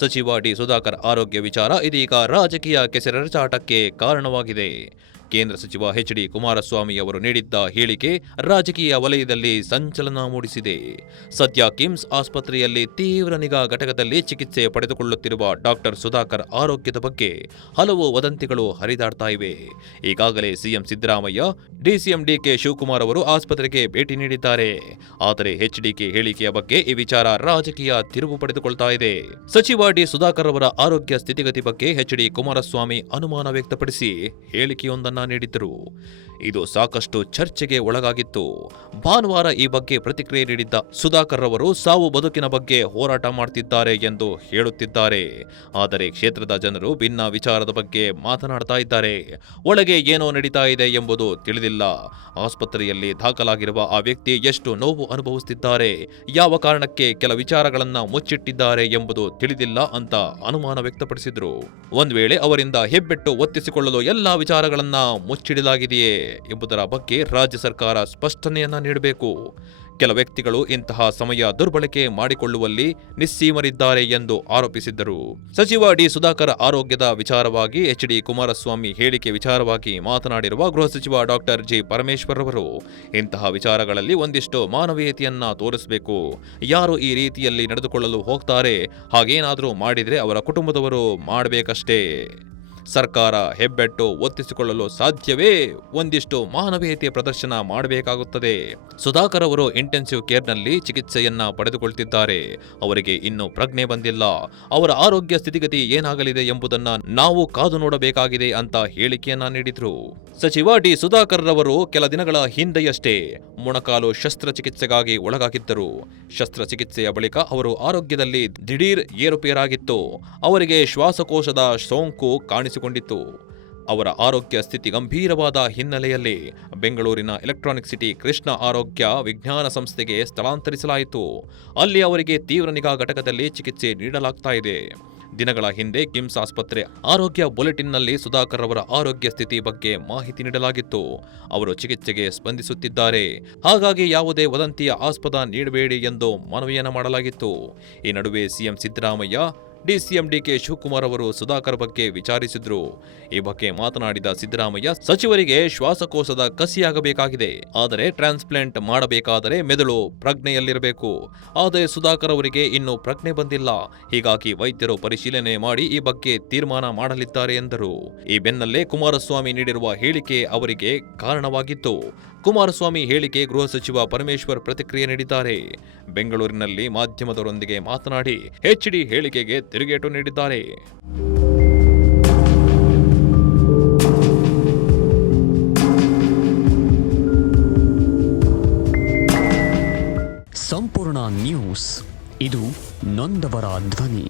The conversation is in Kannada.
ಸಚಿವ ಡಿ ಸುಧಾಕರ್ ಆರೋಗ್ಯ ವಿಚಾರ ಇದೀಗ ರಾಜಕೀಯ ಕೆಸರೆರಚಾಟಕ್ಕೆ ಕಾರಣವಾಗಿದೆ. ಕೇಂದ್ರ ಸಚಿವ ಎಚ್ ಡಿ ಕುಮಾರಸ್ವಾಮಿ ಅವರು ನೀಡಿದ್ದ ಹೇಳಿಕೆ ರಾಜಕೀಯ ವಲಯದಲ್ಲಿ ಸಂಚಲನ ಮೂಡಿಸಿದೆ. ಸದ್ಯ ಕಿಮ್ಸ್ ಆಸ್ಪತ್ರೆಯಲ್ಲಿ ತೀವ್ರ ನಿಗಾ ಘಟಕದಲ್ಲಿ ಚಿಕಿತ್ಸೆ ಪಡೆದುಕೊಳ್ಳುತ್ತಿರುವ ಡಾಕ್ಟರ್ ಸುಧಾಕರ್ ಆರೋಗ್ಯದ ಬಗ್ಗೆ ಹಲವು ವದಂತಿಗಳು ಹರಿದಾಡ್ತಾ ಇವೆ. ಈಗಾಗಲೇ ಸಿಎಂ ಸಿದ್ದರಾಮಯ್ಯ, ಡಿಸಿಎಂ ಡಿಕೆ ಶಿವಕುಮಾರ್ ಅವರು ಆಸ್ಪತ್ರೆಗೆ ಭೇಟಿ ನೀಡಿದ್ದಾರೆ. ಆದರೆ ಎಚ್ಡಿಕೆ ಹೇಳಿಕೆಯ ಬಗ್ಗೆ ಈ ವಿಚಾರ ರಾಜಕೀಯ ತಿರುವು ಪಡೆದುಕೊಳ್ತಾ ಇದೆ. ಸಚಿವ ಡಿ ಸುಧಾಕರ್ ಅವರ ಆರೋಗ್ಯ ಸ್ಥಿತಿಗತಿ ಬಗ್ಗೆ ಎಚ್ ಡಿ ಕುಮಾರಸ್ವಾಮಿ ಅನುಮಾನ ವ್ಯಕ್ತಪಡಿಸಿ ಹೇಳಿಕೆಯೊಂದನ್ನು ನೀಡಿದ್ದರು. ಇದು ಸಾಕಷ್ಟು ಚರ್ಚೆಗೆ ಒಳಗಾಗಿತ್ತು. ಭಾನುವಾರ ಈ ಬಗ್ಗೆ ಪ್ರತಿಕ್ರಿಯೆ ನೀಡಿದ್ದ ಸುಧಾಕರ್ ಅವರು ಸಾವು ಬದುಕಿನ ಬಗ್ಗೆ ಹೋರಾಟ ಮಾಡ್ತಿದ್ದಾರೆ ಎಂದು ಹೇಳುತ್ತಿದ್ದಾರೆ. ಆದರೆ ಕ್ಷೇತ್ರದ ಜನರು ಭಿನ್ನ ವಿಚಾರದ ಬಗ್ಗೆ ಮಾತನಾಡ್ತಾ ಇದ್ದಾರೆ. ಒಳಗೆ ಏನೋ ನಡೀತಾ ಇದೆ ಎಂಬುದು ತಿಳಿದಿಲ್ಲ. ಆಸ್ಪತ್ರೆಯಲ್ಲಿ ದಾಖಲಾಗಿರುವ ಆ ವ್ಯಕ್ತಿ ಎಷ್ಟು ನೋವು ಅನುಭವಿಸುತ್ತಿದ್ದಾರೆ, ಯಾವ ಕಾರಣಕ್ಕೆ ಕೆಲ ವಿಚಾರಗಳನ್ನ ಮುಚ್ಚಿಟ್ಟಿದ್ದಾರೆ ಎಂಬುದು ತಿಳಿದಿಲ್ಲ ಅಂತ ಅನುಮಾನ ವ್ಯಕ್ತಪಡಿಸಿದ್ರು. ಒಂದ್ ವೇಳೆ ಅವರಿಂದ ಹೆಬ್ಬೆಟ್ಟು ಒತ್ತಿಸಿಕೊಳ್ಳಲು ಎಲ್ಲಾ ವಿಚಾರಗಳನ್ನ ಮುಚ್ಚಿಡಲಾಗಿದೆಯೇ ಎಂಬುದರ ಬಗ್ಗೆ ರಾಜ್ಯ ಸರ್ಕಾರ ಸ್ಪಷ್ಟನೆಯನ್ನ ನೀಡಬೇಕು. ಕೆಲ ವ್ಯಕ್ತಿಗಳು ಇಂತಹ ಸಮಯ ದುರ್ಬಳಕೆ ಮಾಡಿಕೊಳ್ಳುವಲ್ಲಿ ನಿಸ್ಸೀಮರಿದ್ದಾರೆ ಎಂದು ಆರೋಪಿಸಿದ್ದರು. ಸಚಿವ ಡಿ ಸುಧಾಕರ್ ಆರೋಗ್ಯದ ವಿಚಾರವಾಗಿ ಎಚ್ ಡಿ ಕುಮಾರಸ್ವಾಮಿ ಹೇಳಿಕೆ ವಿಚಾರವಾಗಿ ಮಾತನಾಡಿರುವ ಗೃಹ ಸಚಿವ ಡಾಕ್ಟರ್ ಜಿ ಪರಮೇಶ್ವರ್ ಅವರು, ಇಂತಹ ವಿಚಾರಗಳಲ್ಲಿ ಒಂದಿಷ್ಟು ಮಾನವೀಯತೆಯನ್ನ ತೋರಿಸಬೇಕು. ಯಾರು ಈ ರೀತಿಯಲ್ಲಿ ನಡೆದುಕೊಳ್ಳಲು ಹೋಗ್ತಾರೆ, ಹಾಗೇನಾದರೂ ಮಾಡಿದ್ರೆ ಅವರ ಕುಟುಂಬದವರು ಮಾಡಬೇಕಷ್ಟೇ. ಸರ್ಕಾರ ಹೆಬ್ಬೆಟ್ಟು ಒತ್ತಿಸಿಕೊಳ್ಳಲು ಸಾಧ್ಯವೇ? ಒಂದಿಷ್ಟು ಮಾನವೀಯತೆಯ ಪ್ರದರ್ಶನ ಮಾಡಬೇಕಾಗುತ್ತದೆ. ಸುಧಾಕರ್ ಅವರು ಇಂಟೆನ್ಸಿವ್ ಕೇರ್ನಲ್ಲಿ ಚಿಕಿತ್ಸೆಯನ್ನ ಪಡೆದುಕೊಳ್ತಿದ್ದಾರೆ. ಅವರಿಗೆ ಇನ್ನೂ ಪ್ರಜ್ಞೆ ಬಂದಿಲ್ಲ. ಅವರ ಆರೋಗ್ಯ ಸ್ಥಿತಿಗತಿ ಏನಾಗಲಿದೆ ಎಂಬುದನ್ನ ನಾವು ಕಾದು ನೋಡಬೇಕಾಗಿದೆ ಅಂತ ಹೇಳಿಕೆಯನ್ನ ನೀಡಿದ್ರು. ಸಚಿವ ಡಿ ಸುಧಾಕರ್ ರವರು ಕೆಲ ದಿನಗಳ ಹಿಂದೆಯಷ್ಟೇ ಮೊಣಕಾಲು ಶಸ್ತ್ರಚಿಕಿತ್ಸೆಗಾಗಿ ಒಳಗಾಗಿದ್ದರು. ಶಸ್ತ್ರಚಿಕಿತ್ಸೆಯ ಬಳಿಕ ಅವರು ಆರೋಗ್ಯದಲ್ಲಿ ದಿಢೀರ್ ಏರುಪೇರಾಗಿತ್ತು. ಅವರಿಗೆ ಶ್ವಾಸಕೋಶದ ಸೋಂಕು ಕಾಣಿಸಿಕೊಂಡಿತ್ತು. ಅವರ ಆರೋಗ್ಯ ಸ್ಥಿತಿ ಗಂಭೀರವಾದ ಹಿನ್ನೆಲೆಯಲ್ಲಿ ಬೆಂಗಳೂರಿನ ಎಲೆಕ್ಟ್ರಾನಿಕ್ ಸಿಟಿ ಕೃಷ್ಣ ಆರೋಗ್ಯ ವಿಜ್ಞಾನ ಸಂಸ್ಥೆಗೆ ಸ್ಥಳಾಂತರಿಸಲಾಯಿತು. ಅಲ್ಲಿ ಅವರಿಗೆ ತೀವ್ರ ನಿಗಾ ಘಟಕದಲ್ಲಿ ಚಿಕಿತ್ಸೆ ನೀಡಲಾಗ್ತಾ ಇದೆ. ದಿನಗಳ ಹಿಂದೆ ಕಿಮ್ಸ್ ಆಸ್ಪತ್ರೆ ಆರೋಗ್ಯ ಬುಲೆಟಿನ್ನಲ್ಲಿ ಸುಧಾಕರ್ ಅವರ ಆರೋಗ್ಯ ಸ್ಥಿತಿ ಬಗ್ಗೆ ಮಾಹಿತಿ ನೀಡಲಾಗಿತ್ತು. ಅವರು ಚಿಕಿತ್ಸೆಗೆ ಸ್ಪಂದಿಸುತ್ತಿದ್ದಾರೆ. ಹಾಗಾಗಿ ಯಾವುದೇ ವದಂತಿಯ ಆಸ್ಪದ ನೀಡಬೇಡಿ ಎಂದು ಮನವಿಯನ್ನ ಮಾಡಲಾಗಿತ್ತು. ಈ ನಡುವೆ ಸಿಎಂ ಸಿದ್ದರಾಮಯ್ಯ, ಡಿಸಿಎಂ ಡಿಕೆ ಶಿವಕುಮಾರ್ ಅವರು ಸುಧಾಕರ್ ಬಗ್ಗೆ ವಿಚಾರಿಸಿದ್ರು. ಈ ಬಗ್ಗೆ ಮಾತನಾಡಿದ ಸಿದ್ದರಾಮಯ್ಯ, ಸಚಿವರಿಗೆ ಶ್ವಾಸಕೋಶದ ಕಸಿಯಾಗಬೇಕಾಗಿದೆ. ಆದರೆ ಟ್ರಾನ್ಸ್ಪ್ಲಾಂಟ್ ಮಾಡಬೇಕಾದರೆ ಮೆದುಳು ಪ್ರಜ್ಞೆಯಲ್ಲಿರಬೇಕು. ಆದರೆ ಸುಧಾಕರ್ ಅವರಿಗೆ ಇನ್ನೂ ಪ್ರಜ್ಞೆ ಬಂದಿಲ್ಲ. ಹೀಗಾಗಿ ವೈದ್ಯರು ಪರಿಶೀಲನೆ ಮಾಡಿ ಈ ಬಗ್ಗೆ ತೀರ್ಮಾನ ಮಾಡಲಿದ್ದಾರೆ ಎಂದರು. ಈ ಬೆನ್ನಲ್ಲೇ ಕುಮಾರಸ್ವಾಮಿ ನೀಡಿರುವ ಹೇಳಿಕೆ ಅವರಿಗೆ ಕಾರಣವಾಗಿತ್ತು. ಕುಮಾರಸ್ವಾಮಿ ಹೇಳಿಕೆ ಗೃಹ ಸಚಿವ ಪರಮೇಶ್ವರ್ ಪ್ರತಿಕ್ರಿಯೆ ನೀಡಿದ್ದಾರೆ. ಬೆಂಗಳೂರಿನಲ್ಲಿ ಮಾಧ್ಯಮದವರೊಂದಿಗೆ ಮಾತನಾಡಿ ಎಚ್ಡಿ ಹೇಳಿಕೆಗೆ ತಿರುಗೇಟು ನೀಡಿದ್ದಾರೆ. ಸಂಪೂರ್ಣ ನ್ಯೂಸ್, ಇದು ನೊಂದವರ ಧ್ವನಿ.